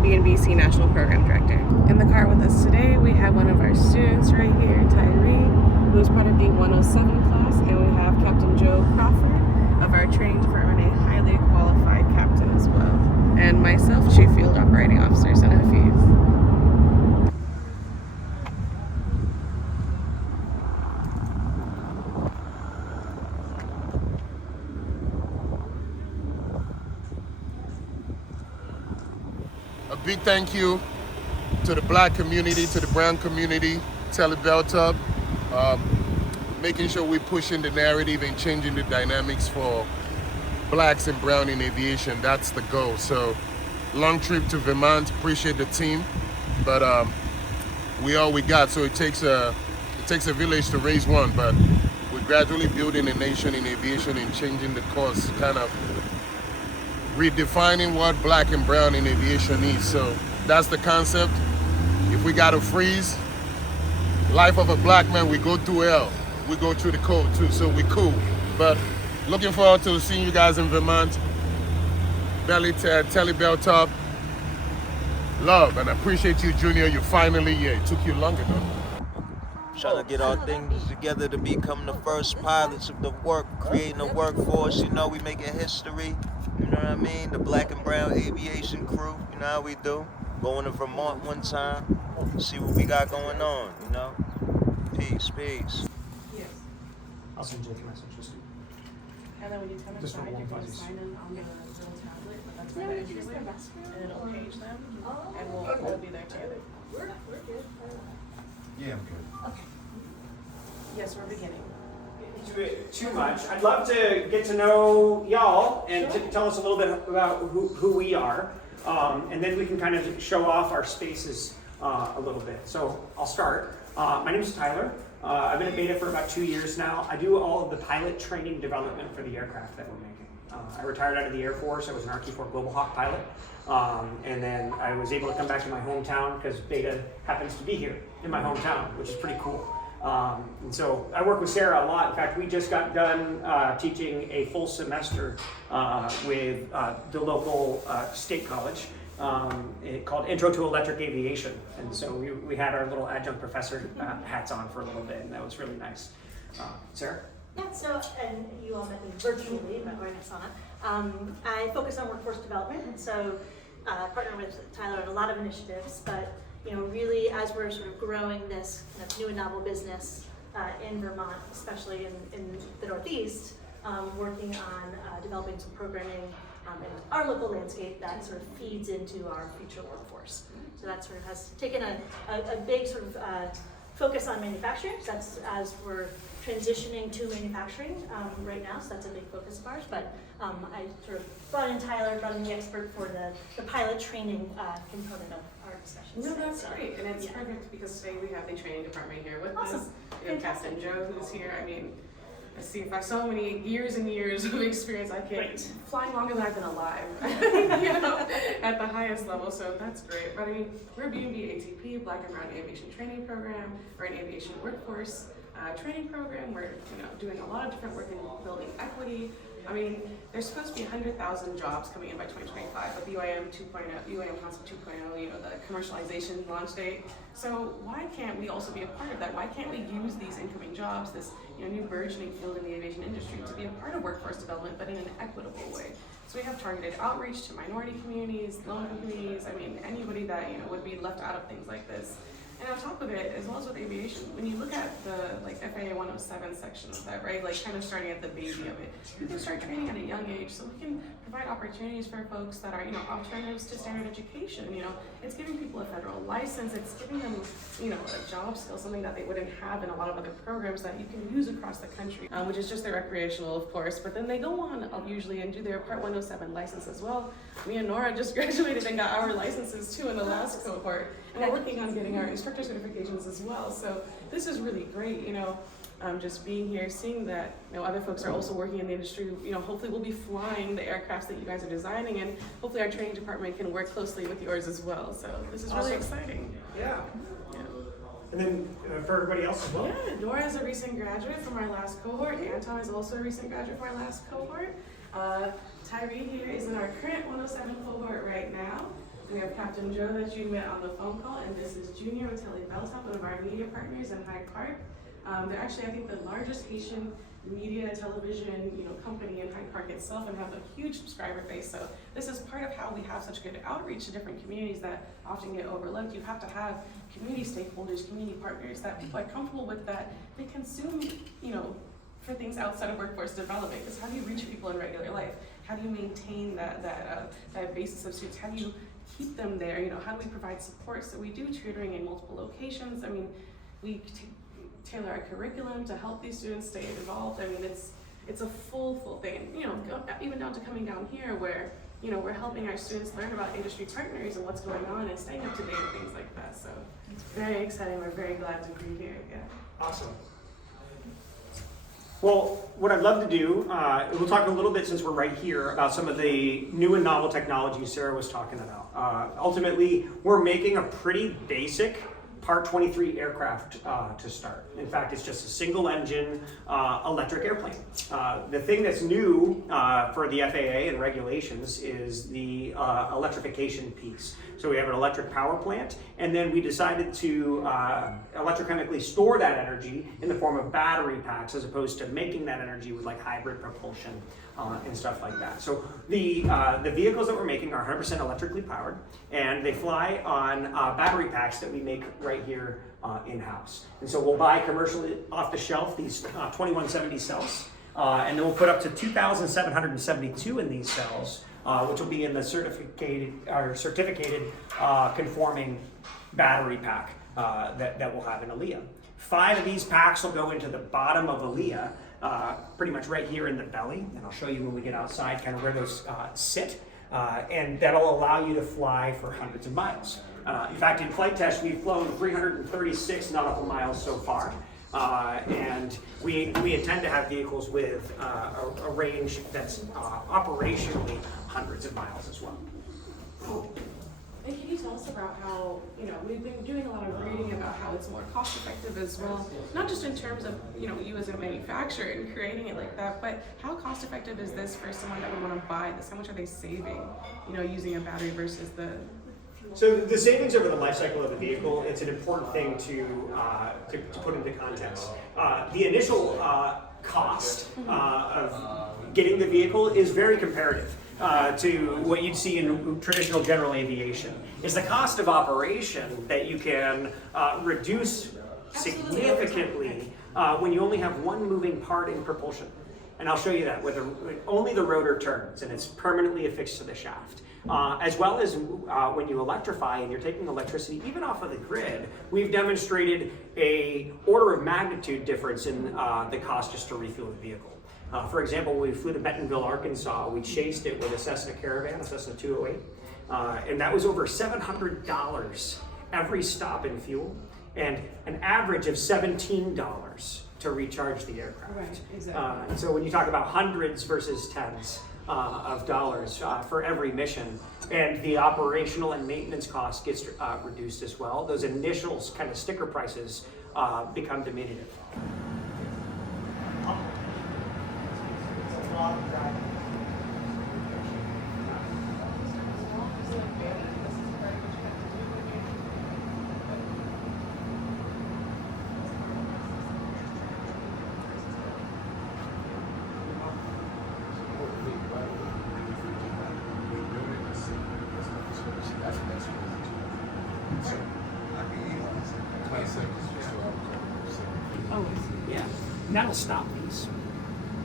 BNBC National Program Director. In the car with us today, we have one of our students right here, Tyree, who is part of the 107 class, and we have Captain Joe Crawford of our training department, a highly qualified captain as well, and myself, Chief Field Operating Officer, Sana Hafiz. A big thank you to the black community, to the brown community, Telebeltub, making sure we're pushing the narrative and changing the dynamics for blacks and brown in aviation. That's the goal. So, long trip to Vermont. Appreciate the team, but we all we got. So it takes a village to raise one. But we're gradually building a nation in aviation and changing the course, kind of redefining what black and brown in aviation is. So that's the concept. If we gotta freeze, life of a black man, we go through hell. We go through the cold too, so we cool. But looking forward to seeing you guys in Vermont. Telebeltub, love, and I appreciate you, Junior. You finally here. It took you long enough. Trying to get our things together to become the first pilots of the work, creating a workforce. You know, we making history. You know what I mean? The black and brown aviation crew. You know how we do. Going to Vermont one time. See what we got going on. You know. Peace, peace. Yes. I'll send you the message. Just And then when you come Just inside, for you one can just fuzzy. sign in on the little tablet, but that's where the entry is, and it'll page them, and we'll be there together. We're good. Yeah, I'm good. Okay. Yes, we're beginning. Too much. I'd love to get to know y'all and to tell us a little bit about who we are, and then we can kind of show off our spaces a little bit. So I'll start. My name is Tyler. I've been at Beta for about 2 years now. I do all of the pilot training development for the aircraft that we're making. I retired out of the Air Force. I was an RQ-4 Global Hawk pilot. And then I was able to come back to my hometown because Beta happens to be here in my hometown, which is pretty cool. And so I work with Sarah a lot. In fact, we just got done teaching a full semester with the local state college called Intro to Electric Aviation. And so we had our little adjunct professor hats on for a little bit, and that was really nice. Sarah? Yeah, so, and you all met me virtually, but we're Sana. I focus on workforce development, and so partner with Tyler on a lot of initiatives, but really as we're sort of growing this kind of new and novel business in Vermont, especially in the Northeast, working on developing some programming in our local landscape that sort of feeds into our future workforce. So that sort of has taken a big sort of focus on manufacturing. So that's as we're transitioning to manufacturing right now, so that's a big focus of ours. But I sort of brought in Tyler, brought in the expert for the pilot training component of our discussions. No, that's so, great, and it's yeah. perfect because today we have the training department here with Awesome. us. We have Captain Joe who's here. I mean, I see by so many years and years of experience, I can't flying longer than I've been alive, at the highest level. So that's great. But I mean, we're BNB ATP, Black and Brown Aviation Training Program. We're an aviation workforce training program. We're doing a lot of different work in building equity. I mean, there's supposed to be 100,000 jobs coming in by 2025 with UAM 2.0, UAM Concept 2.0, the commercialization launch date. So why can't we also be a part of that? Why can't we use these incoming jobs, this new burgeoning field in the aviation industry, to be a part of workforce development, but in an equitable way? So we have targeted outreach to minority communities, low-income communities. I mean, anybody that would be left out of things like this. And on top of it, as well as with aviation, when you look at the FAA 107 section of that, right, kind of starting at the baby of it, we can start training at a young age, so we can provide opportunities for folks that are, alternatives to standard education. It's giving people a federal license, it's giving them, a job skill, something that they wouldn't have in a lot of other programs that you can use across the country, which is just their recreational, of course. But then they go on usually and do their Part 107 license as well. Me and Nora just graduated and got our licenses too in the last cohort, and we're working on getting our instructor certifications as well. So this is really great, just being here, seeing that other folks are also working in the industry. Hopefully we'll be flying the aircrafts that you guys are designing, and hopefully our training department can work closely with yours as well. So this is really exciting. Yeah. And then for everybody else as well? Yeah, Nora is a recent graduate from our last cohort. Anton is also a recent graduate from our last cohort. Tyree here is in our current 107 cohort right now. And we have Captain Joe that you met on the phone call, and this is Junior Beltop, one of our media partners in Hyde Park. They're actually, I think, the largest Haitian media television, company in Hyde Park itself, and have a huge subscriber base. So this is part of how we have such good outreach to different communities that often get overlooked. You have to have community stakeholders, community partners that people are comfortable with, that they consume, for things outside of workforce development. Because how do you reach people in regular life? How do you maintain that basis of students? How do you keep them there? How do we provide support? So we do tutoring in multiple locations. I mean, we tailor our curriculum to help these students stay involved. I mean, it's a full thing. Even down to coming down here where, we're helping our students learn about industry partners and what's going on and staying up to date and things like that. So it's very exciting. We're very glad to be here. Yeah. Awesome. Well, what I'd love to do, we'll talk a little bit, since we're right here, about some of the new and novel technologies Sarah was talking about. Ultimately, we're making a pretty basic Part 23 aircraft to start. In fact, it's just a single engine electric airplane. The thing that's new for the FAA and regulations is the electrification piece. So we have an electric power plant, and then we decided to electrochemically store that energy in the form of battery packs, as opposed to making that energy with like hybrid propulsion and stuff like that. So the vehicles that we're making are 100% electrically powered, and they fly on battery packs that we make right here in-house. And so we'll buy commercially off the shelf these 2170 cells, and then we'll put up to 2,772 in these cells, which will be in the certificated conforming battery pack that we'll have in ALIA. 5 of these packs will go into the bottom of ALIA, pretty much right here in the belly, and I'll show you when we get outside kind of where those sit, and that'll allow you to fly for hundreds of miles. In fact, in flight tests, we've flown 336 nautical miles so far. And we intend to have vehicles with a range that's operationally hundreds of miles as well. And can you tell us about how, we've been doing a lot of reading about how it's more cost effective as well, not just in terms of, you as a manufacturer and creating it like that, but how cost effective is this for someone that would want to buy this? How much are they saving, using a battery versus the... So the savings over the life cycle of the vehicle, it's an important thing to put into context. The initial cost of getting the vehicle is very comparative to what you'd see in traditional general aviation. It's the cost of operation that you can reduce significantly when you only have one moving part in propulsion. And I'll show you that with only the rotor turns and it's permanently affixed to the shaft. As well as when you electrify and you're taking electricity even off of the grid, we've demonstrated a order of magnitude difference in the cost just to refuel the vehicle. For example, when we flew to Bentonville, Arkansas, we chased it with a Cessna Caravan, a Cessna 208, and that was over $700 every stop in fuel, and an average of $17 to recharge the aircraft. Right, exactly. So when you talk about hundreds versus tens of dollars for every mission, and the operational and maintenance cost gets reduced as well, those initial kind of sticker prices become diminutive. Oh, Yeah, and that'll stop these.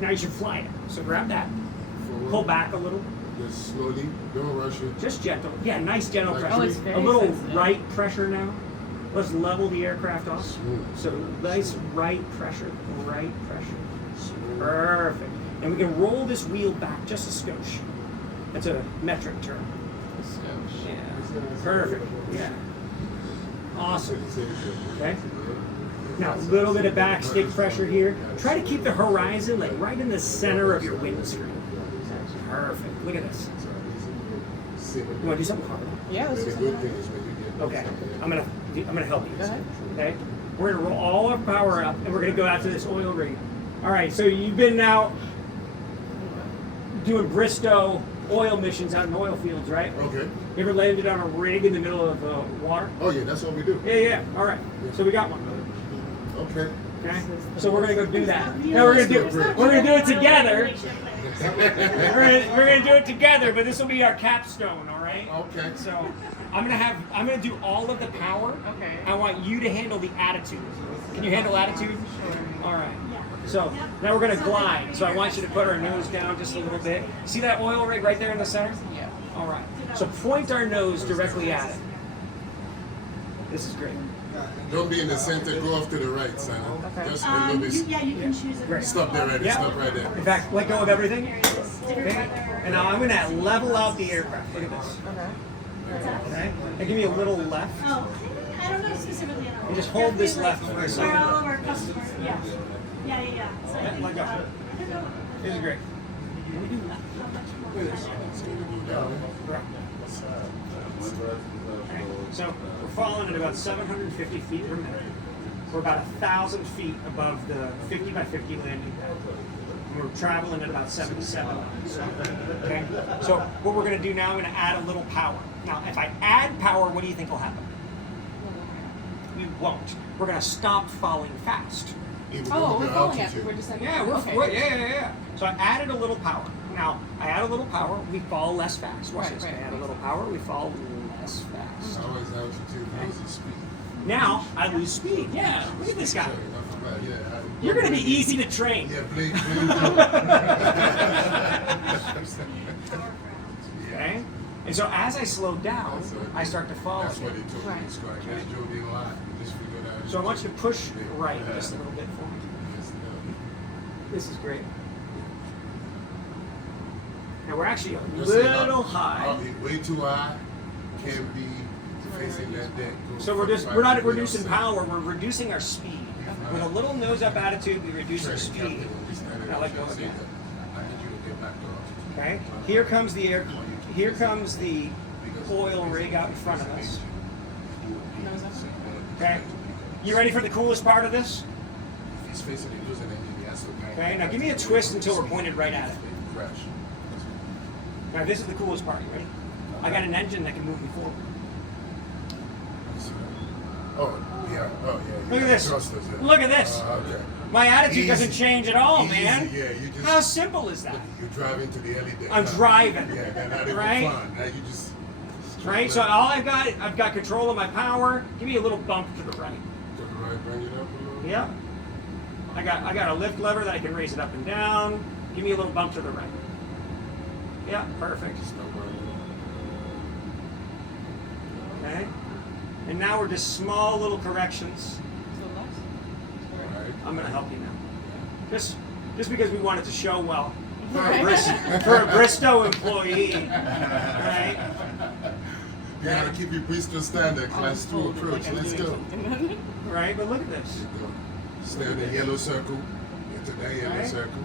Now you should fly it. So grab that, pull back a little, Just slowly, don't rush it. just gentle. Yeah, nice gentle Like- pressure. Oh, it's very a little sensitive. right pressure now. Let's level the aircraft off. Smooth. So nice right pressure, right pressure. Perfect. And we can roll this wheel back just a skosh. That's a metric term. Yeah. Perfect. Yeah. Awesome. Okay. Now a little bit of back stick pressure here. Try to keep the horizon like right in the center of your windscreen. Perfect. Look at this. You want to do something harder? yeah, this The is good thing is when you get Okay. I'm gonna help you. Go ahead. Okay. We're gonna roll all our power up, and we're gonna go out to this oil rig. All right. So you've been out doing Bristow oil missions out in oil fields, right? Okay. You ever landed on a rig in the middle of water? Oh yeah, that's what we do. Yeah. All right. So we got one. Okay. Okay. So we're gonna go do that. Now we're gonna do it together. We're gonna do it together, but this will be our capstone. All right. Okay. So I'm gonna do all of the power. Okay. I want you to handle the attitude. Can you handle attitude? Sure. All right. So now we're gonna glide. So I want you to put our nose down just a little bit. See that oil rig right there in the center? Yeah. All right. So point our nose directly at it. This is great. Don't be in the center. Go off to the right, Simon. Okay. Just a little bit. You can choose it. Great. Stop there, right? Yeah. Stop right there. In fact, let go of everything. There it is. Okay. And now I'm gonna level out the aircraft. Look at this. Okay. Okay. And give me a little left. Oh, I don't know specifically. You just hold this left for a For second. all of our customers, yeah. Yeah. So I think, Let go. I don't know This is great. how much more. Look at this. Correct. Okay. So we're falling at about 750 feet per minute. We're about 1,000 feet above the 50 by 50 landing pad. And we're traveling at about 77 knots. Okay. So what we're going to do now, I'm going to add a little power. Now, if I add power, what do you think will happen? We won't. We're going to stop falling fast. Even Oh, though we're the going at altitude. we're just like Yeah, okay. yeah. So I added a little power. Now, I add a little power, we fall less fast. Watch Right, this. right. I add a little power, we fall less fast. It's always altitude, losing speed. Now, I lose speed. Yeah, look at this guy. Yeah, You're going to be easy to train. Yeah, blink. Okay? And so as I slow down, I start to fall That's what again. they told me. It's like, that's Joe being alive. We just figured out. So I want you to push right just a little bit for me. This is great. Now we're actually a little high. Way too high. Can't be facing that deck. So we're not reducing power, we're reducing our speed. With a little nose up attitude, we reduce our speed. Now let go again. Okay? Here comes the oil rig out in front of us. Okay? You ready for the coolest part of this? He's facing the losing engine. He has to back. Okay, now give me a twist until we're pointed right at it. Crash. Now this is the coolest part, you ready? I got an engine that can move me forward. Oh, yeah. Oh, yeah. Look at this. Thrusters, yeah. Look at this. Okay. My attitude Easy. doesn't change at all, Easy, man. Yeah, you just. How simple is that? You drive into the LED. I'm driving. Yeah, they're not even Right? fun. Now you just. Right? So all I've got control of my power. Give me a little bump to the right. To the right, bring it up a little. Yeah. I got a lift lever that I can raise it up and down. Give me a little bump to the right. Yeah, perfect. Stop running. Okay. And now we're just small little corrections. All right. I'm gonna help you now. Just because we wanted to show well. For a, Right. for a Bristow employee. Right? You gotta keep your Bristol standard, class 2 approach. Let's go. Right? But look at this. Stay in the yellow circle. Into that yellow Right. circle.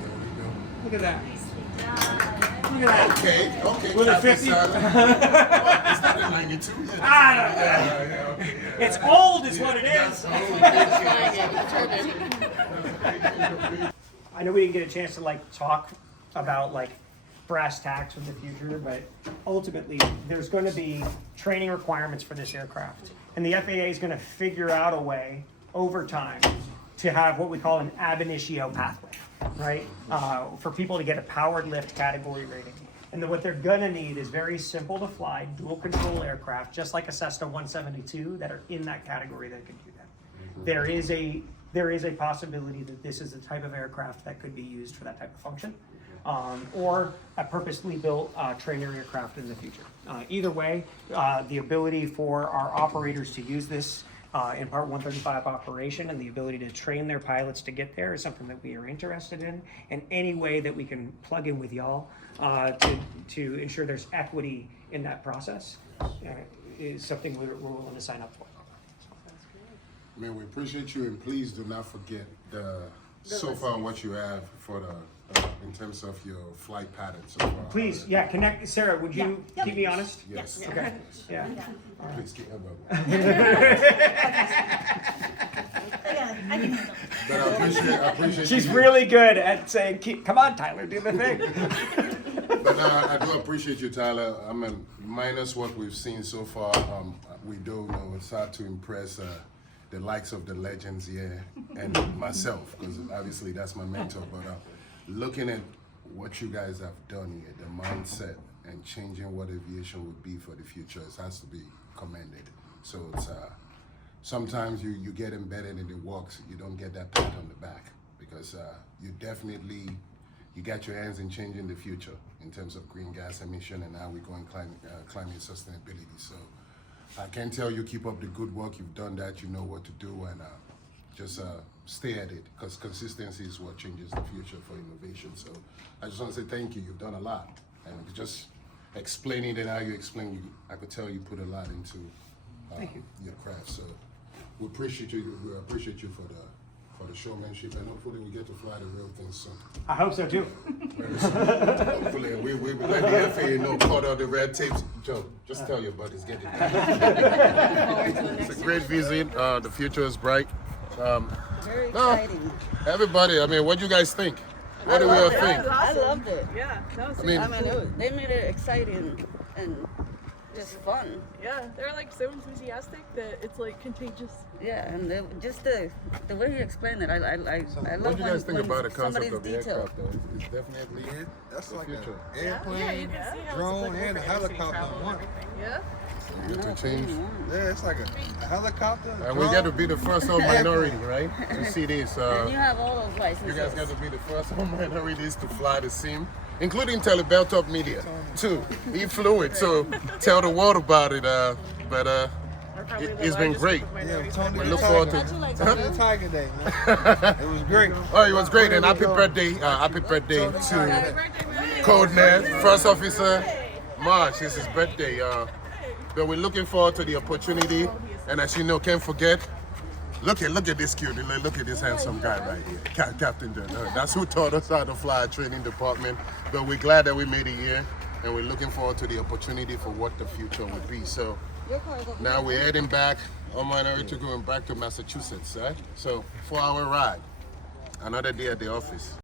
There we go. Look at that. Nicely done. Look at that. Okay. With a Captain 50. Simon. What, is that a 92? Yeah. Ah, Yeah, okay, yeah. It's old is what it That's is. old. I know we didn't get a chance to talk about brass tacks with the future, but ultimately there's going to be training requirements for this aircraft. And the FAA is going to figure out a way over time to have what we call an ab initio pathway, right? For people to get a powered lift category rating. And then what they're gonna need is very simple to fly, dual control aircraft, just like a Cessna 172 that are in that category that can do that. There is a possibility that this is the type of aircraft that could be used for that type of function, or a purposely built trainer aircraft in the future. Either way, the ability for our operators to use this in Part 135 operation and the ability to train their pilots to get there is something that we are interested in. And any way that we can plug in with y'all to ensure there's equity in that process is something we're willing to sign up for. Man, we appreciate you, and please do not forget so far what you have for the in terms of your flight pattern so far. Please, yeah, connect. Sarah, would you Yeah. keep me honest? Yes. Okay. Yeah. Please keep that up. Again, I can handle it. But I appreciate She's you. really good at saying, "Come on, Tyler, do the thing." But no, I do appreciate you, Tyler. I mean, minus what we've seen so far, we do know it's hard to impress the likes of the legends here and myself, because obviously that's my mentor. But looking at what you guys have done here, the mindset and changing what aviation would be for the future, it has to be commended. So it's sometimes you get embedded in the works, you don't get that pat on the back, because you definitely got your hands in changing the future in terms of green gas emission and how we're going climate sustainability. So I can tell you, keep up the good work. You've done that. You know what to do, and just stay at it, because consistency is what changes the future for innovation. So I just want to say thank you. You've done a lot, and just explaining it how you explain, I could tell you put a lot into your craft. So we appreciate you. We appreciate you for the showmanship, and hopefully we get to fly the real thing soon. I hope so too. Very soon. Hopefully, we let the FAA know, cut out the red tapes. Joe, just tell your buddies, get it done. It's a great visit. The future is bright. Very exciting. Everybody, I mean, what do you guys think? What do we all think? I loved it. Yeah, that was I mean, They made it exciting and just fun. yeah, they're like so enthusiastic that it's like contagious. Yeah, and just the way you explained it, I love what do you guys think when about the concept somebody's of the detailed. aircraft, though? It's definitely That's the like future. an airplane, you can see how drone, it's and a applicable for interstate helicopter travel in one. and everything. Yeah. Get to change. Yeah, it's like a helicopter. And we get to be the first of minority, right? To see this. And you have all those licenses. You guys got to be the first of minorities to fly the sim, including Telebeltop Media, too. He flew it, so tell the world about it. It's been great. Yeah, Tony We the look Tiger. forward to Tony the Tiger Day, man. It was great. Oh, it was great, and happy birthday to Codename, First Officer March. It's his birthday. But we're looking forward to the opportunity, and as you know, can't forget. Look at this cute. Look at this handsome guy right here, Captain John. That's who taught us how to fly our training department. But we're glad that we made it here, and we're looking forward to the opportunity for what the future would be. So now we're heading back on minority going back to Massachusetts, right? So 4-hour ride, another day at the office.